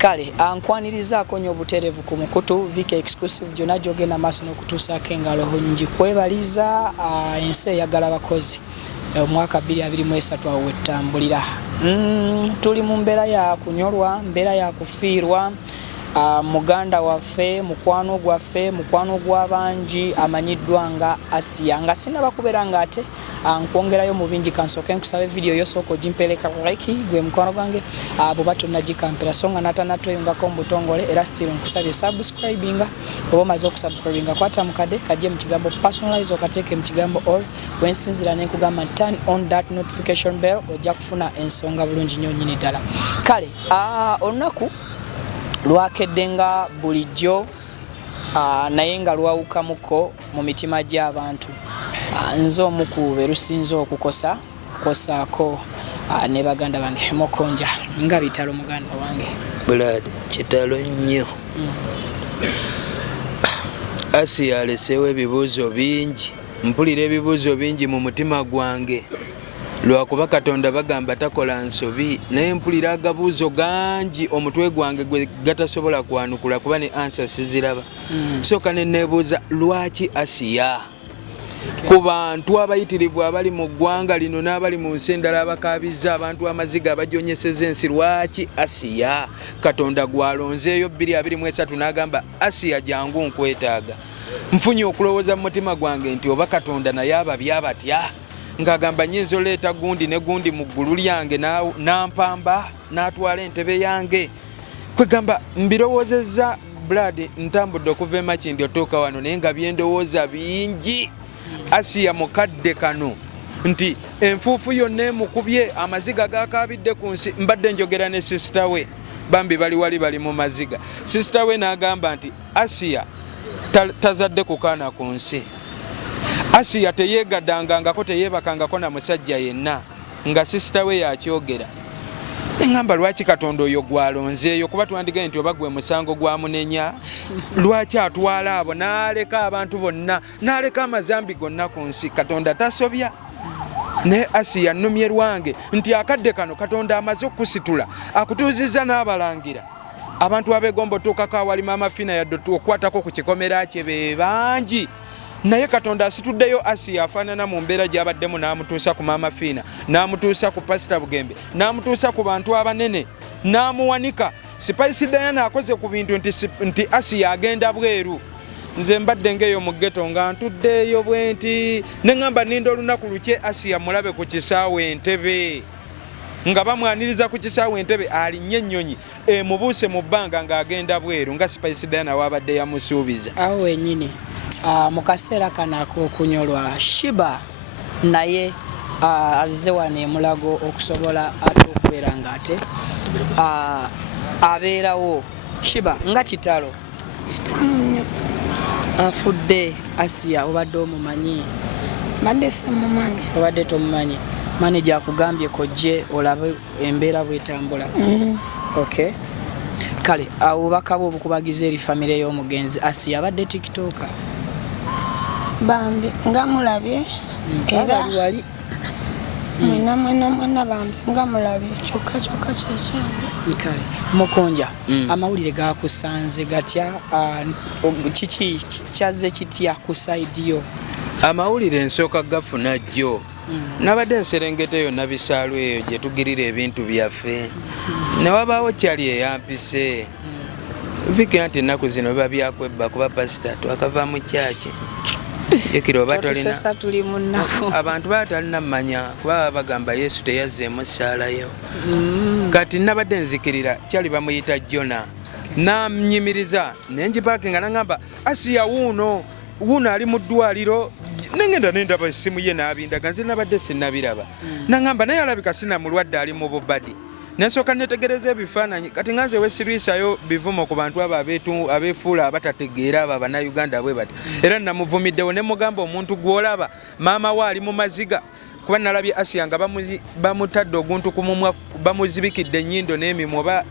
Kale ankwanirizaako nnyo obutereevu ku mukutu Vika exclusive gyonna gyogenda maaso n'okutuusaako engalo ngi kwebaliza ensi eyagala abakozi omwaka 2023 awo wetambulira. Tuli mu mbeera ya kunyolwa, mbeera ya kufiirwa. Muganda waffe, mukwano gwaffe, mukwano gw'abangi amanyiddwa nga Asia nga sinaba kubeera nga ate nkwongerayo mu bingi kansooke nkusaba video yosooka ogimpeleka like gwe mukwano gwange bw'oba tonnagikampera so nga natanatweyungako mu butongole era still nkusabye subscribinga oba omaze okusubscribinga kwata mukadde kajje mu kigambo personalize okateeke mu kigambo all wensinzira ne nkugamba turn on that notification bell ojja kufuna ensonga bulungi nnyo nnyini ddala. Kale olunaku lwakedde nga bulijjo naye nga lwawukamuko mu mitima gy'abantu. Nze omu ku be lusinze okukosaako ne baganda bange Omukunja nga bitalo muganda wange. Brad kitalo nnyo. Asia aleseewo ebibuuzo bingi, mpulira ebibuuzo bingi mu mutima gwange. Lwakuba Katonda bagamba takola nsobi naye mpulira agabuuzo gangi omutwe gwange gwe gatasobola kwanukula kuba ne answer siziraba. Soka ne neebuuza lwaki Asia? Ku bantu abayitirivu abali mu ggwanga lino n'abali mu nsi endala abakaabizza abantu amaziga abajonyeseza ensi lwaki Asia? Katonda gwalonzeeyo 2023 n'agamba Asia jangu nkwetaaga. Nfunye okulowooza mu mutima gwange nti oba Katonda naye ababya abatya ng'agamba nyinza oleeta gundi ne gundi mu ggulu lyange n'ampamba n'atwala entebe yange. Kwegamba mbirowoozezza Brad ntambudde okuva e Makindi otuuka wano naye nga byendowooza bingi. Asia mukadde kano nti enfuufu yonna emukubye amaziga gakaabidde ku nsi. Mbadde njogera ne sisita we bambi bali wali bali mu maziga. Sisita we n'agamba nti Asia tazadde kukaana ku nsi. Asia teyeegaddangangako teyeebakangako na musajja yenna nga sisita we yakyogera. Engamba lwaki Katonda oyo gwalonzeeyo kuba twandigaye nti oba gwe musango gwamunenya lwaki atwala abo n'aleka abantu bonna n'aleka amazambi gonna ku nsi. Katonda tasobya. Ne Asia nnumye lwange nti akadde kano Katonda amaze okusitula akutuuzizza n'abalangira abantu abegomba otuukako awali Maama Fina yadde okwatako ku kikomera kye be bangi. Naye Katonda asituddeyo Asia afaanana mu mbeera gy'abaddemu n'amutuusa ku Maama Fina n'amutuusa ku Pasita Bugembe n'amutuusa ku bantu abanene n'amuwanika. Spice Diana akoze ku bintu nti Asia agenda bweru. Nze mbadde ngeyo mu ghetto nga ntuddeeyo bwenti ne ngamba ninda olunaku lukye Asia mulabe ku kisaawe Entebbe nga bamwaniriza ku kisaawe Entebbe alinnye ennyonyi emubuuse mu bbanga ng'agenda bweru nga Spice Diana wabadde yamusuubiza. Awo wennyini mu kaseera kana ak'okunyolwa Sheebah naye azze wano Emulago okusobola ate okubeera nga ate abeerawo. Sheebah nga kitalo nnyo. Afudde Asia obadde omumanyi? Badde simumanyi. Obadde tomumanyi? Manager akugambye kojje olabe embeera bwetambula. Okay. Kale obubaka bwo obukubagiza eri famire y'omugenzi Asia abadde tiktoka bambi nga mulabye era wali mwena bambi nga mulabye kyokka kyekyange. Kale Omukunja amawulire gakusanze gatya kiki kyazze kitya ku side yo? Amawulire nsooka gafuna jjo nabadde nserengeta yonna bisaalu eyo gye tugirira ebintu byaffe ne wabaawo kyali eyampise Vika nti ennaku zino biba byakwebba kuba pasita twakava mu kyaki yekiro batolina abantu batalina mmanya kuba bagamba Yesu teyazzeemu ssaalayo. Kati nabadde nzikirira kyali bamuyita Jona n'amnyimiriza nenjipaake nga nangamba Asia wuuno ali mu ddwaliro nengenda nendaba essimu ye n'abindaga nze nabadde sinnabiraba nangamba naye alabika sina mulwadde ali mu bubadi. Nensooka netegereza ebifaananyi kati nga nze wesirwisayo bivumo ku bantu abo abeefuula abatategeera abo Abannayuganda bwe bati era namuvumiddewo ne mugamba omuntu gw'olaba maama we ali mu maziga kuba nalabye Asia nga bamutadde oguntu ku mumwa bamuzibikidde ennyindo n'emimwa oba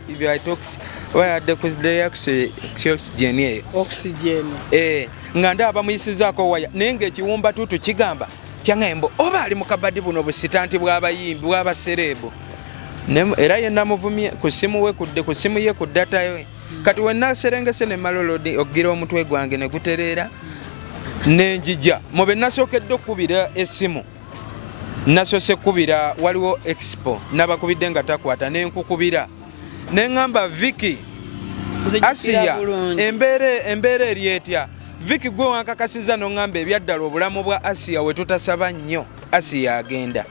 nga ndaba bamuyisizaako waya naye ng'ekiwumba tuutu kigamba kyangembo oba ali mu kabadi buno busitanti bw'abayimbi bw'abasereebo era ye namuvumye ku ssimu we ku ssimu ye ku data ye kati we naserengese ne malolodi ogira omutwe gwange ne gutereera nenjija mube nasookedde okubira essimu nasose kubira waliwo expo nabakubidde nga takwata nenkukubira neŋŋamba Vicky Asia embeera eri etya Vicky gwe wankakasiza noŋŋamba ebyaddala obulamu bwa Asia we tutasaba nnyo Asia agenda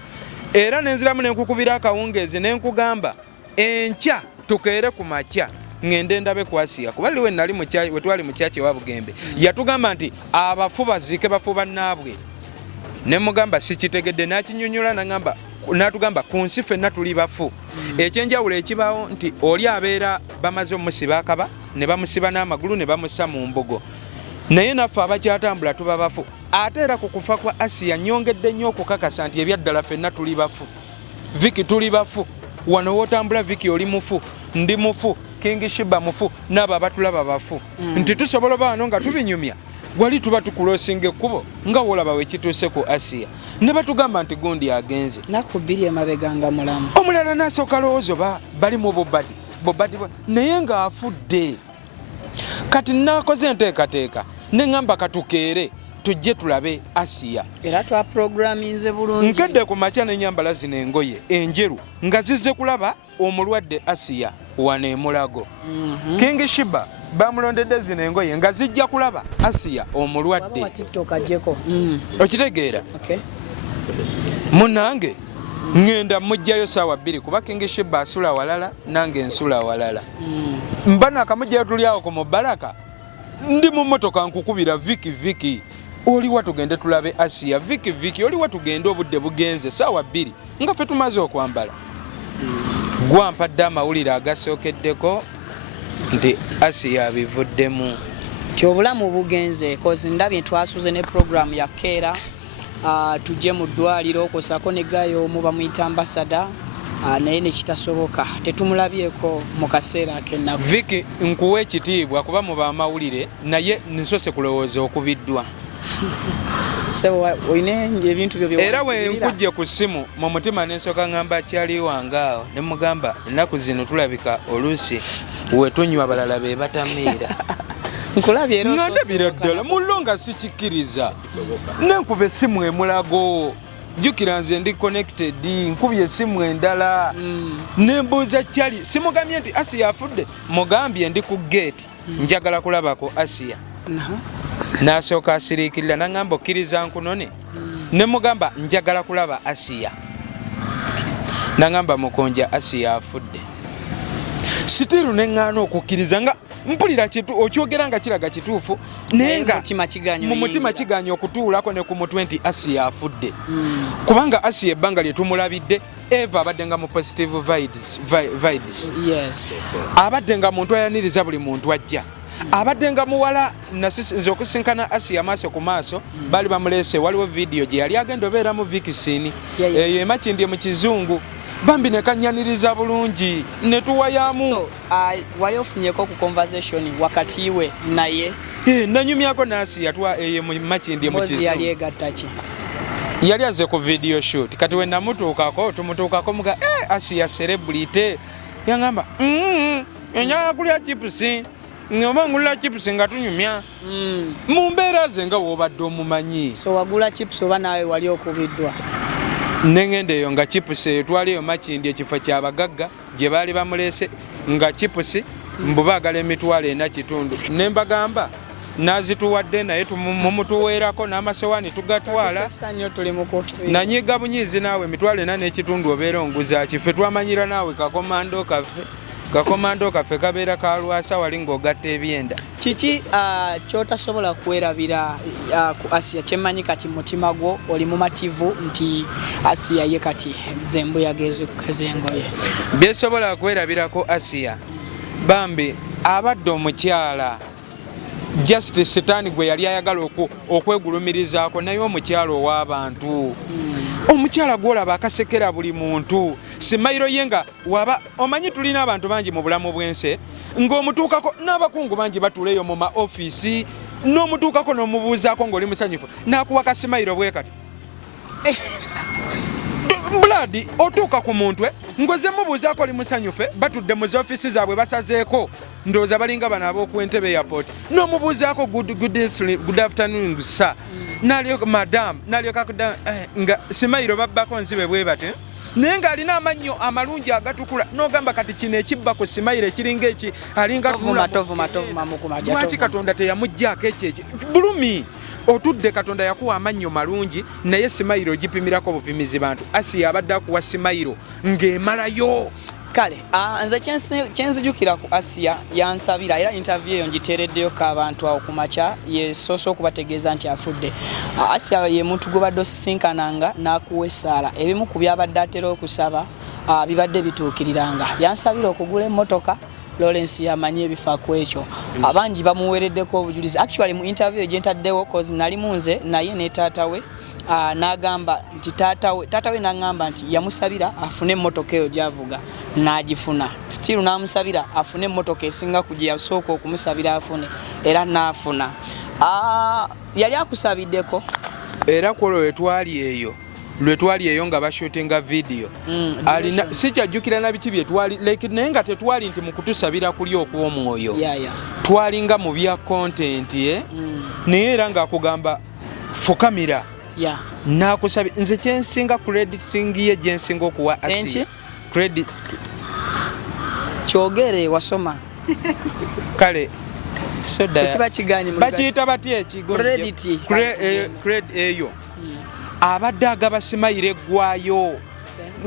era nenziramu nenkukubira akawungeezi nenkugamba enkya tukeere ku makya ngende ndabe ku Asia kuba liwe nali we twali mu kyaki wa Bugembe yatugamba nti abafu baziike bafu bannaabwe nemugamba sikitegedde nakinyonyola nagamba natugamba ku nsi ffenna tuli bafu ekyenjawulo ekibaawo nti oli abeera bamaze omusiba akaba ne bamusiba n'amagulu ne bamussa mu mbogo naye naffe abakyatambula tuba bafu ate era ku kufa kwa Asia nyongedde nnyo okukakasa nti ebyaddala ffenna tuli bafu Vicky tuli bafu wano wootambula Vicky oli mufu ndi mufu King Sheebah mufu n'abo abatulaba bafu nti tusobola baano nga tubinyumya wali tuba tukulosinga ekkubo nga wolaba wekituuse ku Asia ne batugamba nti gundi agenze nakubiri emabega nga mulamu omulala nasooka lowoozo bali mu bobadi naye ng'afudde kati nakoze enteekateeka neŋŋamba katukeere tujje tulabe Asia era twaprogramize bulungi nkedde ku makya nenyambala zino engoye enjeru nga zizze kulaba omulwadde Asia wano Emulago King Sheebah bamulondedde zino engoye nga zijja kulaba Asia omulwadde okitegeera munange ngenda mujjayo saawa 2 kuba King Sheebah asula walala nange nsula walala mbana akamujjayo tuli awo ku mubalaka ndi mu mmotoka nkukubira Vicky oliwa tugende tulabe Asia Vicky oliwa tugende obudde bugenze saawa 2 nga ffe tumaze okwambala gwampadde amawulire agasookeddeko nti Asia abivuddemu ti obulamu bugenze kozi ndabye twasuze ne program ya keera tujje mu ddwaliro okosako ne gayo muba muyita ambasada naye nekitasoboka tetumulabyeko mu kaseera akennaku Vicky nkuwa ekitiibwa kuba muba amawulire naye nsose kulowooza okubiddwa era we nkujje ku ssimu mu mutima nensooka ngamba kyali wangaawo ne mugamba ennaku zino tulabika oluusi we tunywa abalala be batamiira ngandabira ddala mullo nga sikikkiriza nenkuba essimu Emulago jjukira nze ndi connected nkubye essimu endala nembuuza kyali simugambye nti Asia afudde mugambye ndi ku gate njagala kulabako Asia nasooka asiriikirira naŋŋamba okkiriza nkunone ne mugamba njagala kulaba Asia naŋŋamba Mukunja Asia afudde sitiru neŋŋaana okukkiriza nga mpulira okyogera nga kiraga kituufu naye nga mu mutima kiganya okutuulako ne ku mutwe nti Asia afudde kubanga Asia ebbanga lye tumulabidde Eva abadde nga mu positive vibes abadde nga muntu ayaniriza buli muntu ajja abadde nga muwala nze okusinkana Asia maaso ku maaso bali bamuleese waliwo vidiyo gye yali agenda obeera mu vikisini eyo emakindye mu kizungu bambi nekanyaniriza bulungi netuwayamu wali ofunyeko ku conversation wakati we naye nanyumyako Asia eye makindye mu kizungu yali egattaki yali azze ku video shoot kati we namutuukako tumutuukako muga Asia celebrity yaŋŋamba enjagala kulya chipusi ngoba ngula chips nga tunyumya mu mbeera ze nga wobadde omumanyi so wagula chips oba nawe wali okubiddwa nengende eyo nga chips eyo twali eyo makindi ekifo ky'abagagga gye baali bamuleese nga chips mbubaagala emitwalo ena kitundu nembagamba nazituwadde naye mumutuweerako n'amasowaani tugatwala nanyiga bunyiizi naawe emitwalo ena n'ekitundu obeera onguza kife twamanyira naawe kakomando kaffe kabeera kalwasa wali ng'ogatta ebyenda kiki kyotasobola kwerabira ku Asia kyemmanyi kati mutima gwo oli mumativu nti Asia ye kati zembu yageze kukaza engoye byesobola kwerabirako Asia bambi abadde omukyala just setaani gwe yali ayagala okwegulumirizaako naye omukyala ow'abantu omukyala gwolaba akasekera buli muntu simayiro ye nga waba omanyi tulina abantu bangi mu bulamu bw'ensi ng'omutuukako n'abakungu bangi batuleeyo mu ma ofiisi n'omutuukako n'omubuuzaako ng'oli musanyufu n'akuwa kasimayiro bwe kati Blood otuuka ku muntu ngoze mubuuzaako oli musanyufe batudde mu z'ofiisi zaabwe basazeeko ndowooza balinga bano ab'okwentebe airport n'omubuuzaako good afternoon sir nalyoka madam nalyoka nga simayiro babbako nzibe bwe bate naye ng'alina amannyo amalungi agatukula n'ogamba kati kino ekibba ku simayiro ekiringa eki alinga lwaki Katonda teyamuggyako ekyo bulumi otudde Katonda yakuwa amannyo malungi naye simayiro gipimirako bupimizi bantu Asiya abadde akuwa simayiro ng'emalayo kale nze kyenzijukira ku Asiya yansabira era interview eyo ngiteereddeyo abantu awo ku makya yesoose okubategeeza nti afudde. Asiya ye muntu gubadde osisinkananga n'akuwa essaala ebimu ku byabadde atera okusaba bibadde bituukiriranga. Yansabira okugula emmotoka Lawrence yamanyi ebifa ku ekyo abangi bamuwereddeko obujulizi. Actually mu interview gye ntaddewo cause nali munze naye ne taata we n'agamba nti taata we n'agamba nti yamusabira afune emmotoka eyo gy'avuga n'agifuna. Still n'amusabira afune emmotoka esinga ku gye yasooka okumusabira afune era n'afuna. Yali akusabiddeko era kwolwo lwetwali eyo nga bashootinga video alina sikyajjukira na biki bye twali like naye nga tetwali nti mu kutusabira kuli okw'omwoyo twalinga mu bya content naye era ng'akugamba fukamira nakusabye nze kyensinga credit singiye gyensinga okuwa Asiya credit kyogere wasoma kale soda bakiyita batya ekigo credit eyo abadde agaba simayiro eggwayo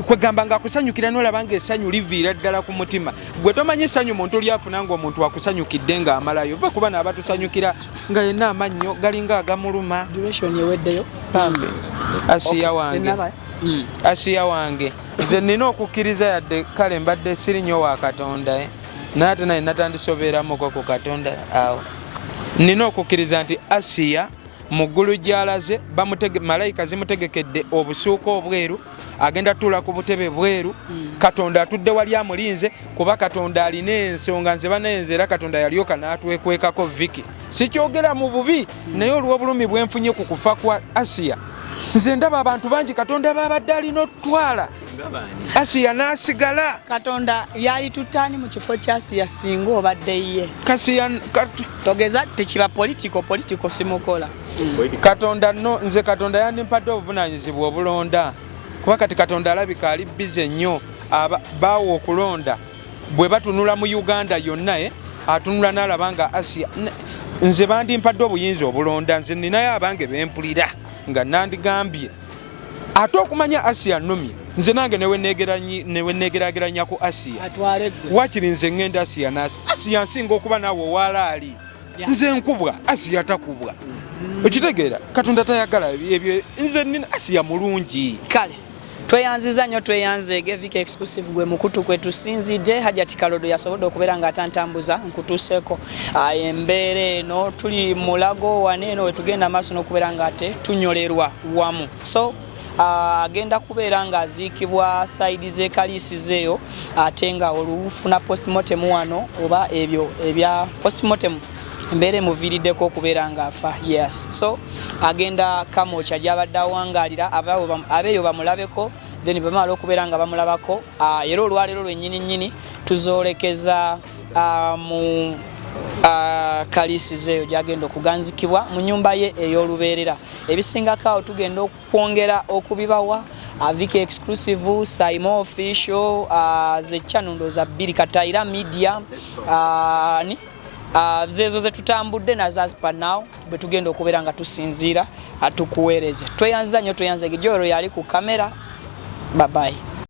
kwegamba nga akusanyukira n'olaba ng'essanyu liviira ddala ku mutima gwe tomanyi essanyu muntu lyafuna ng'omuntu akusanyukidde ng'amalayo va kuba n'abatusanyukira nga yenna amannyo galinga agamuluma. Duration eweddeyo pambe Asiya wange nze nina okukkiriza yadde kale mbadde siri nnyo wa Katonda naye ate naye natandise obeeramuko ku Katonda awo nina okukkiriza nti Asiya mu ggulu gy'alaze malayika zimutegekedde obusuuka obweru agenda tuula ku butebe bweru Katonda atudde wali amulinze kuba Katonda alina ensonga nze banayenze era Katonda yalyoka n'atwekwekako Viki sikyogera mu bubi naye olw'obulumi bwenfunye ku kufa kwa Asiya nze ndaba abantu bangi Katonda babadde alina otwala Asiya n'asigala. Katonda yali tutaani mu kifo kya Asiya singa obadde ye togeza tekiba politiko simukola Katonda no nze Katonda yandimpadde obuvunaanyizibwa obulonda kuba kati Katonda alabika ali bize nnyo baawo okulonda bwe batunula mu Uganda yonna atunula n'alaba nga Asiya nze bandimpadde obuyinza obulonda nze ninayo abange bempulira nga nandigambye ate okumanya Asiya nnumye nze nange newe negeraageranya ku Asiya wakiri nze ngenda Asiya nsinga okuba naawe owaalaali nze nkubwa Asiya takubwa okitegeera Katonda tayagala ebyo nze nina Asiya mulungi kale tweyanziza nnyo tweyanzeege Viki exclusive gwe mukutu kwe tusinzidde Hajati Kalodo yasobodde okubeera ng'atantambuza nkutuuseeko embeera eno tuli mulago waneeno wetugenda maaso n'okubeera ng'ate tunyolerwa wamu so agenda kubeera ng'aziikibwa saidi z'ekaliisizo eyo ate nga olufuna postmortem wano oba ebyo ebya postmortem embeera emuviiriddeko okubeera ng'afa yes so agenda kamokya gy'abadde awangaalira abeeyo bamulabeko then bamala okubeera nga bamulabako era olwaleero lwennyini tuzoolekeza mu kaliisizo eyo gy'agenda okuganzikibwa mu nnyumba ye ey'olubeerera ebisingako awo tugenda okwongera okubibawa Viki exclusive Saimo official ze channel ndooza 2 Kataira media zezo zetutambudde nazo aspa now bwe tugenda okubeera nga tusinziira atukuweereze tweyanza nnyo tweyanzege gyoro yali ku kamera bye bye.